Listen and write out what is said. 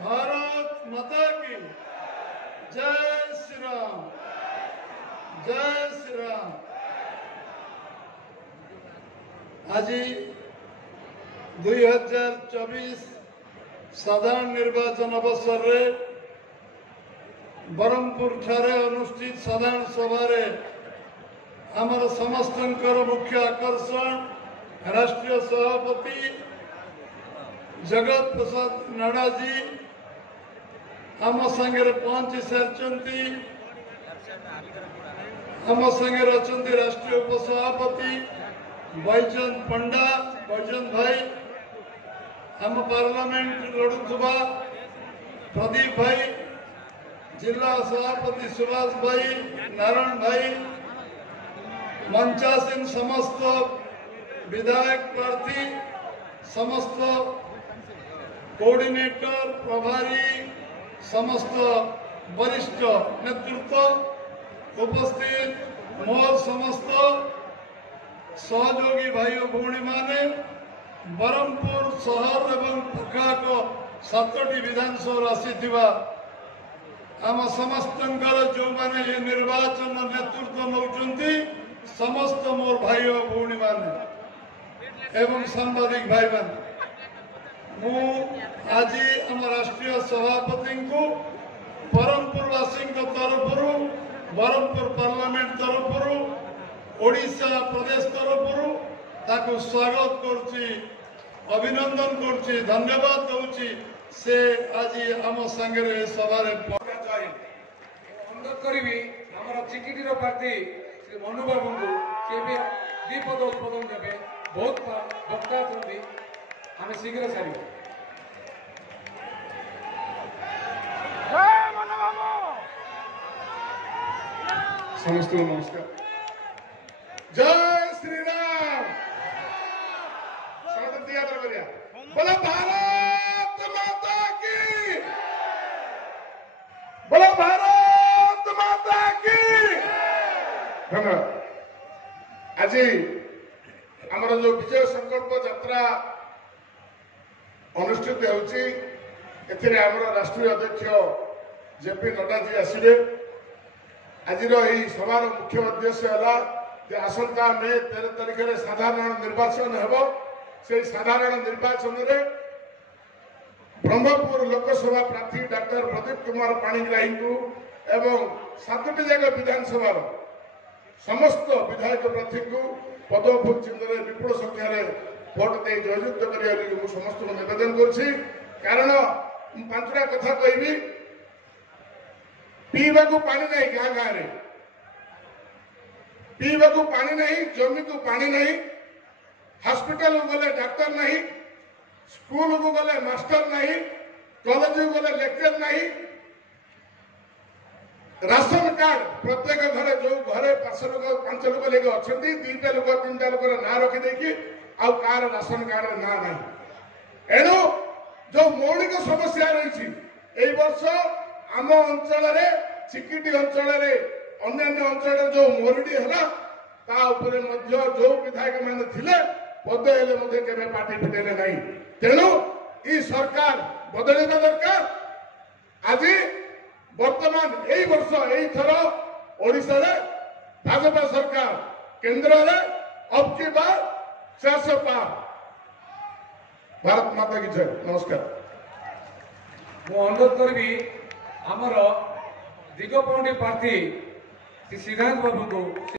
भारत माता की जय श्री राम, जय श्री राम। आज 2024 साधारण निर्वाचन अवसर रे बरमपुर ठारे अनुष्ठित साधारण सभा रे आमर समस्तंकर मुख्य आकर्षण राष्ट्रीय सभापति जगत प्रसाद नड्डा जी आम संगे पहुंची सारी। आम संगे अच्छा राष्ट्रीय उपसभापति बैजयंत पंडा, बैजयंत भाई, आम पार्लियामेंट लड़ुवा प्रदीप भाई, जिला सभापति सुभाष भाई, नारायण भाई, मंचासीन समस्त विधायक प्रार्थी, समस्त कोऑर्डिनेटर प्रभारी, समस्त वरिष्ठ नेतृत्व उपस्थित मोर समस्त सहयोगी भाई और भौणी माने बरमपुर शहर एवं पखाक 7टी विधानसभा आसीथिबा आम समस्तंकर जो माने ये निर्वाचन नेतृत्व नौचंती समस्त मोर भाई और भौणी माने एवं सांबादिक भाई माने मु आज आम राष्ट्रीय सभापति को बरमपुरवासी तरफ बरमपुर पार्लियामेंट तरफ ओडिशा प्रदेश तरफ स्वागत करुच्ची, अभिनंदन करुच्ची, धन्यवाद दूची। से आज आम संगे सभा अनुरोध करी चिकिटीर प्रार्थी श्री मनु बाबू को दीपद उत्पादन देवे। बहुत वक्ता आम शीघ्र सारी समस्त नमस्कार। जय श्री राम। बोला भारत माता की, बोला भारत माता की। धन्यवाद। आज आमर जो विजय संकल्प यात्रा अनुष्ठित होमर राष्ट्रीय अध्यक्ष जेपी नड्डा जी आसवे। आज सभार मुख्य उद्देश्य है आसंता मे 13 तारिख में साधारण निर्वाचन हो। से साधारण निर्वाचन में ब्रह्मपुर लोकसभा प्रार्थी डॉक्टर प्रदीप कुमार पाणिग्राही को एवं 7टी जगह विधानसभा समस्त विधायक प्रार्थी को पद्म चिन्ह विपुल संख्यार भोट दे जययुक्त कर समस्त निवेदन कर। कारण 5टा कथा कहबी। पीवा को पानी नहीं, गाँ गाँव में पीवा को पानी नहीं, जमी को पानी नहीं, हॉस्पिटल को गले डाक्टर नहीं, स्कूल को गले मास्टर नहीं, कॉलेज को गले लेक्चर नहीं, राशन कार्ड प्रत्येक घरे जो घरे 5 लोग लेके अच्छा 2टा लोग 3टा लोग ना रखी आउ कार राशन कार्ड ना नहीं। एणु जो मौलिक समस्या रही वर्ष आम अंचल चिकिटी अंचल अन्य अंचल जो मरुड़ी है जो विधायक मैंने थे पद हेले पार्टी फिटेले नहीं। तेणु ये सरकार बदलवा दरकार। आज वर्तमान यही वर्ष यही थर ओडिशा रे भाजपा सरकार केंद्र रे अब की बार 400 पार। भारत माता की जय। नमस्कार। मु अनुरोध करी आमर दिगपंडी प्रार्थी श्री सिद्धांत बाबू को